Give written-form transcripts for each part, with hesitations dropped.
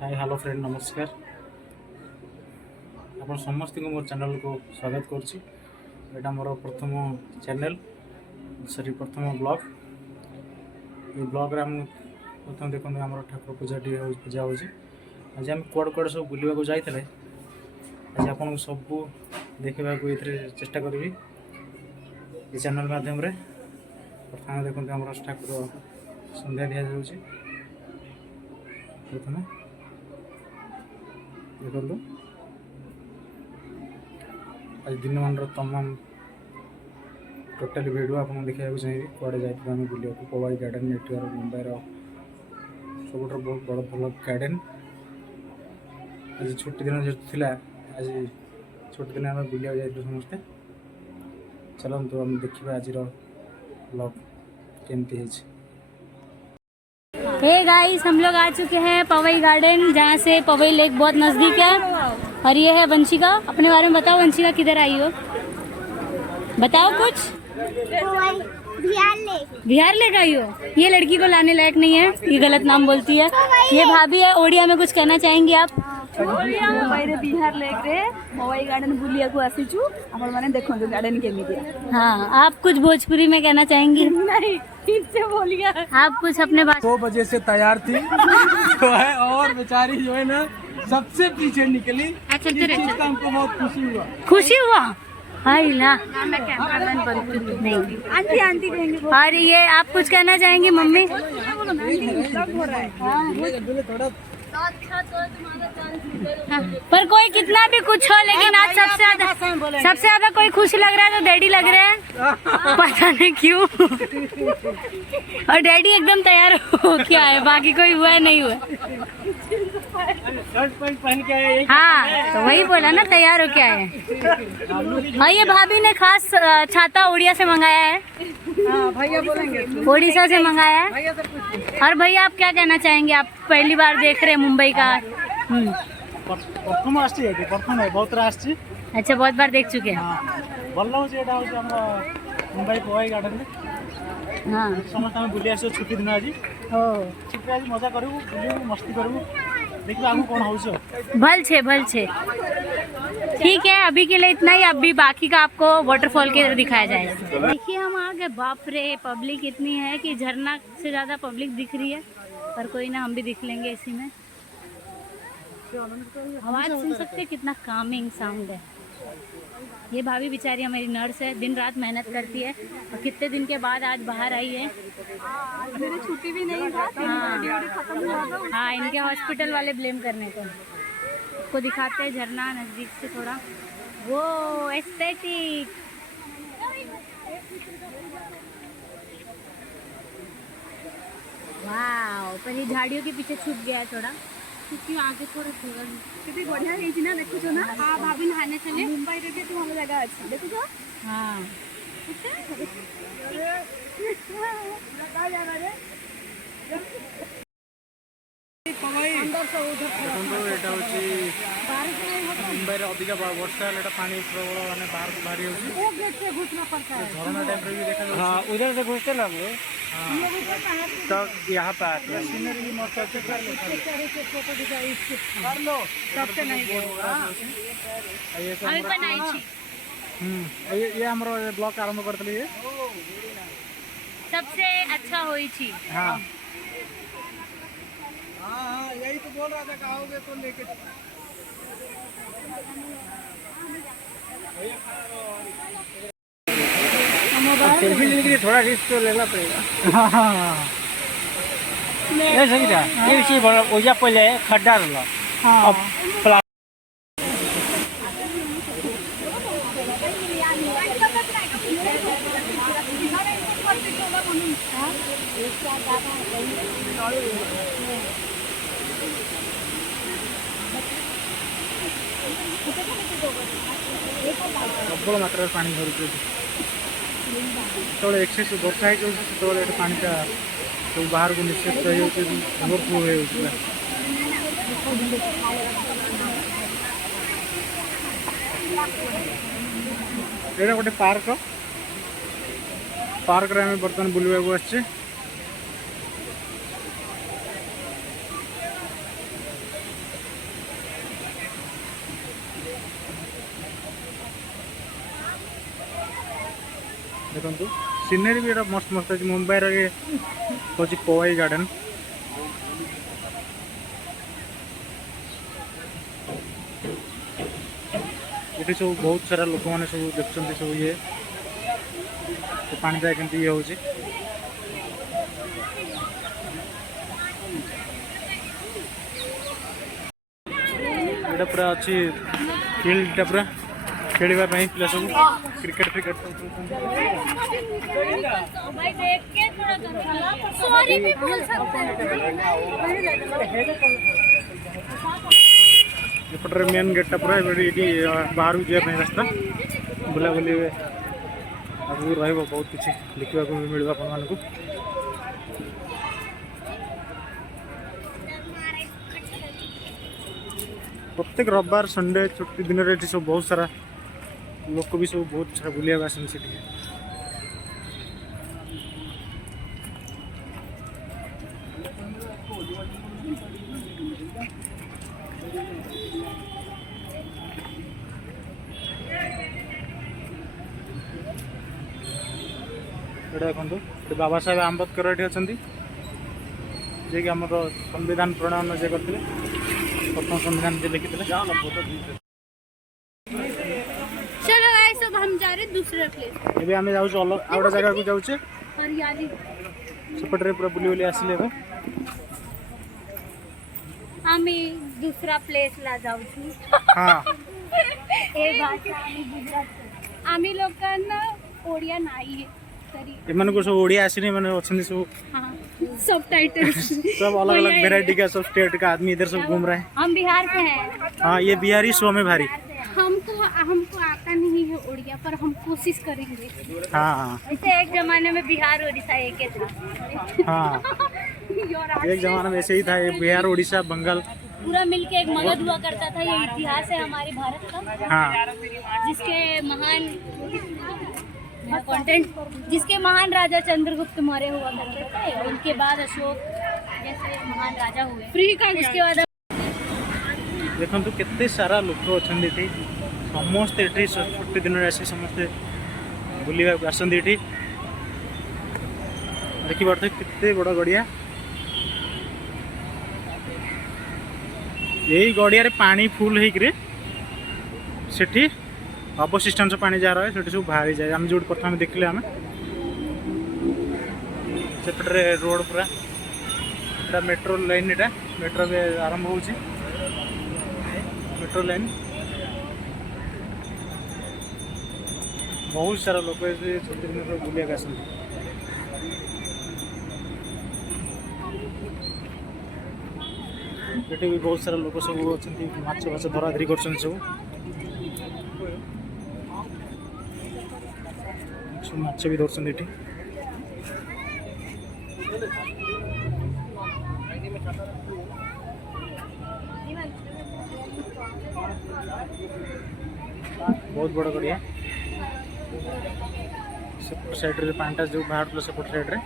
Hi hello friend नमस्कार। आपण समस्त को मोर चैनल को स्वागत करुच्ची। एटा मोर प्रथम चैनल सॉरी प्रथम ब्लॉग। ये ब्लॉग रे हम प्रथम देखो आम ठाकुर पूजा पूजा हो। आज आम कौड़ कौड़ सब बुलवाक जाते आज आपन सब देखा ये चेष्टा करी ये चैनल माध्यम रे। प्रथम देखते आम ठाकुर संध्या दि जाऊँगी। प्रथम देखो आज दिन मान तमाम टोटाल वीडियो आपको देखा चाहिए कड़े जाइए आम बुला पवाई गार्डन नेटवर्क मुंबई सब बहुत बड़ भल गार्डन। आज छुट्टी दिन जेहतु था आज छुट्टी दिन आम बुला जाइए समस्ते। चलते आम देखा आज ब्लॉग केमती है। हे गाइस, हम लोग आ चुके हैं पवई गार्डन, जहाँ से पवई लेक बहुत नज़दीक है। और ये है वंशिका। अपने बारे में बताओ वंशिका, किधर आई हो? बताओ कुछ। बिहार लेक आई हो। ये लड़की को लाने लायक नहीं है, ये गलत नाम बोलती है। ये भाभी है। ओडिया में कुछ कहना चाहेंगी आप? बिहार लेक रे पवई गार्डन बुलिया को आसीचु अपन माने देखो गार्डन केमिति। हाँ, आप कुछ भोजपुरी में कहना चाहेंगी? नहीं, ठीक से बोलिए आप कुछ अपने बात। 2 बजे से तैयार थी तो है और बेचारी जो है ना सबसे पीछे निकली। अच्छा, इस चीज का हमको बहुत खुशी हुआ। हाय ला मैं कैमरामैन बनती हूं। नहीं, आंटी आंटी कहेंगे। और ये आप कुछ कहना चाहेंगी मम्मी? हो रहा है। हाँ, पर कोई कितना भी कुछ हो, लेकिन आज सबसे ज्यादा कोई खुश लग रहा है तो डैडी लग रहे हैं। पता नहीं क्यों। और डैडी एकदम तैयार हो क्या है, बाकी कोई हुआ है नहीं हुआ। शर्ट पैंट पहन के आए। हाँ, तो वही बोला ना, तैयार हो क्या है। और ये भाभी ने खास छाता उड़िया से मंगाया है। भैया बोलेंगे। उड़ीसा से मंगाया है। और भैया आप क्या कहना चाहेंगे? आप पहली बार देख रहे हैं मुंबई का। प्रथम आछी है प्रथम है बहुत आछी। अच्छा, बहुत बार देख चुके हैं। हां भल हो जे एटा हो जे हम मुंबई पवाई गार्डन में। हाँ, समस्त हम बुली आसो छुट्टी दिन आज। ओ छुट्टी आज मजा करबू बुलिबू मस्ती करबू देखबू आगु कोन होउछो। भल छे। ठीक है, अभी के लिए इतना ही। अभी बाकी का आपको वाटरफॉल के दिखाया जाएगा। देखिए हम आ गए। बाप रे, पब्लिक इतनी है कि झरना से ज्यादा पब्लिक दिख रही है। पर कोई ना, हम भी दिख लेंगे इसी में। आवाज सुन सकते हैं, कितना कामिंग साउंड है। ये भाभी बेचारी हमारी नर्स है, दिन रात मेहनत करती है। और कितने दिन के बाद आज बाहर आई है। मेरी छुट्टी भी नहीं था। खत्म हुआ। हाँ, इनके हॉस्पिटल वाले ब्लेम करने को दिखाते हैं झरना नजदीक से थोड़ा। वो एस्थेटिक। वाह, पर ये झाड़ियों के पीछे छुप गया है थोड़ा, क्योंकि आगे थोड़ा होगा। कितनी बढ़िया है ना, देखो जो ना। हाँ, भाभी नहाने चले। मुंबई रे तो वाला जगह अच्छी देखो जो। हाँ, मुंबई अधिक वर्षा पानी प्रबल माने बाहर को बाहरी झरना टाइप भी देखा। हाँ उधर से घुसते ना हम लोग। तो यहाँ पे आते हैं। सीनरी भी मस्त अच्छे ये हमारा ब्लॉग आरंभ करते लिए सबसे अच्छा होई छी। हाँ हाँ यही तो बोल रहा था, कहोगे तो लेके सेल्फी लेने के लिए थोड़ा रिस्क तो लेना पड़ेगा। हाँ हाँ ये सही था। ये चीज ओजा पहले खड्डा रहा। हाँ प्रबल मात्रा पानी भर जो एक्सेस वर्षा है पानीटा सब बाहर को निश्चित ओवरफ्लो हो। ये गोटे पार्क पार्क रे हमें बर्तमान बुलवाक आछे। देखो सीनरी भी मस्त मस्त अच्छे मुंबई रे हूँ पवई गार्डन ये सब बहुत सारा लोक मैंने सब देखते सब ये पानी जाए के ये हूँ ये पूरा अच्छी फील्ड पूरा खेलवा पिला सब क्रिकेट क्रिकेट एपटे मेन गेटा पूरा ये बाहर जावाई रास्ता बुलाबुली आगू बहुत किसी देखा भी मिल आपको प्रत्येक रविवार संडे छुट्टी दिन में सब बहुत सारा लोक भी सब बहुत सारा बुलिया आसती से देखो बाबा साहेब आम्बेडकर ये अच्छा जे कि आम संविधान प्रणयन जे करते प्रथम संविधान जे लिखी चलो गाइस अब हम जा रहे दूसरे प्लेस ये आम जाऊँ अलग आ गोटे जगह को जाऊे हरियाली सेपटे पूरा बुली बुली आसिले आम्ही दूसरा प्लेस ला जाऊ हाँ ए भाषा आम्ही लोकांना ओडिया नाही है एमान को सब ओडिया आसनी मैंने अच्छे सब सब टाइटल्स सब अलग अलग वेराइटी का सब स्टेट का आदमी इधर सब घूम रहा है। हम बिहार से हैं। हाँ ये बिहारी सो में भारी हमको आता नहीं है ओडिया पर हम कोशिश करेंगे। हाँ ऐसे एक जमाने में बिहार उड़ीसा एक ही था। हाँ एक जमाना में ऐसे ही था बिहार उड़ीसा बंगाल पूरा मिलके एक मगध हुआ करता था। ये इतिहास है हमारे भारत का। हाँ जिसके महान कंटेंट जिसके महान राजा चंद्रगुप्त मौर्य हुआ करते थे। उनके बाद अशोक जैसे महान राजा हुए। फ्री का उसके बाद देखो तो कितने सारा लोक अच्छा समस्ते ये छुट्टी दिन में आसी समस्ते बुलवा आसती ये देखी पार्थ कितने बड़ गड़िया यही गड़िया पानी फुल होकर सेठी अवशिष्टांश पानी जहाँ रहे से सब बाहरी जाए आम जो प्रथम देखले आम सेपटे रोड पूरा मेट्रो लाइन यहाँ मेट्रो भी आरंभ हो मेट्रो लाइन बहुत सारा लोग छुट्टी दिन सब बुलिया आसती ये भी बहुत सारा लोग सब अच्छा माछ फाछ धरा धरी कर सब माछ भी धरछन ये बहुत बड़ा गड़िया सेपट साइड रे पांटा जो बाहर सेपट साइड रे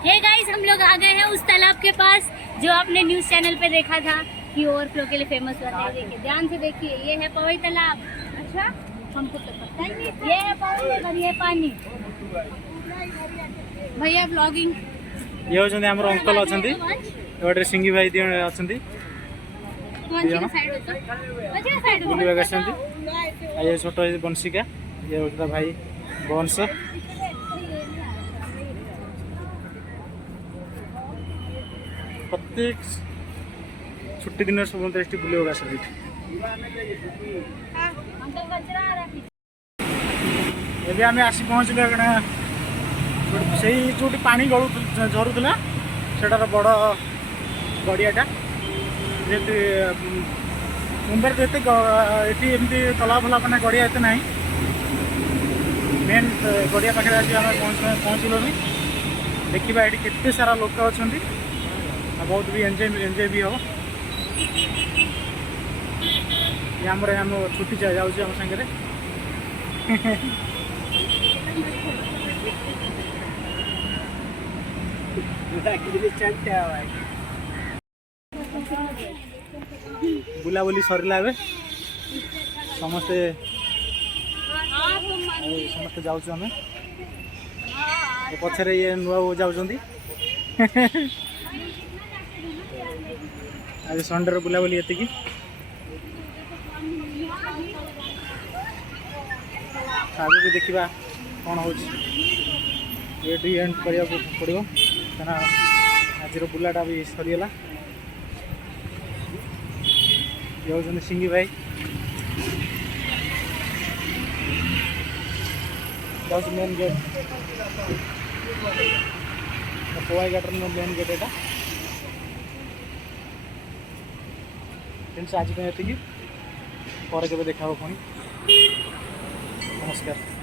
हे गाइस हम लोग आ गए हैं उस तालाब के पास जो आपने न्यूज़ चैनल पे देखा था कि ओवरफ्लो के लिए फेमस हुआ था। देखिए ध्यान से देखिए ये है पवई तालाब। अच्छा हमको तो पता ही नहीं। ये है पवई और ये पानी। भैया ब्लॉगिंग ये होचंदी हमर अंकल अछंती एवडे सिंगी भाई दी अछंती बुलवा आसती ये छोट बंशिका ये होता भाई बंश प्रत्येक छुट्टी दिन सब बुलवा आसती एवं आम आसी पहुँचले से जो पानी झरुला सेटार बड़ गड़ियाटा जेहतु मुंबई ये एमती तला फला मैंने गड़िया एत ना मेन गड़िया पाखे आज पहुँचल देखा ये केते सारा लोक अच्छा बहुत भी एंजॉय भी हम आम छुट्टी जाऊँ आम सागर बुलाबुली सरला ए समस्ते समस्ते जाऊँ आम पछरे ये नुआ जाऊँ आज संडे बुलाबुली ये आगे भी देखा कौन हो एंड करने पड़ो क्या आज बुलाटा भी सरीगला ये सिंगी भाई मेन गेट पोवाई घाटर मेन गेट यहाँ फ्रेंड्स आज ये पर देखा पुणी नमस्कार।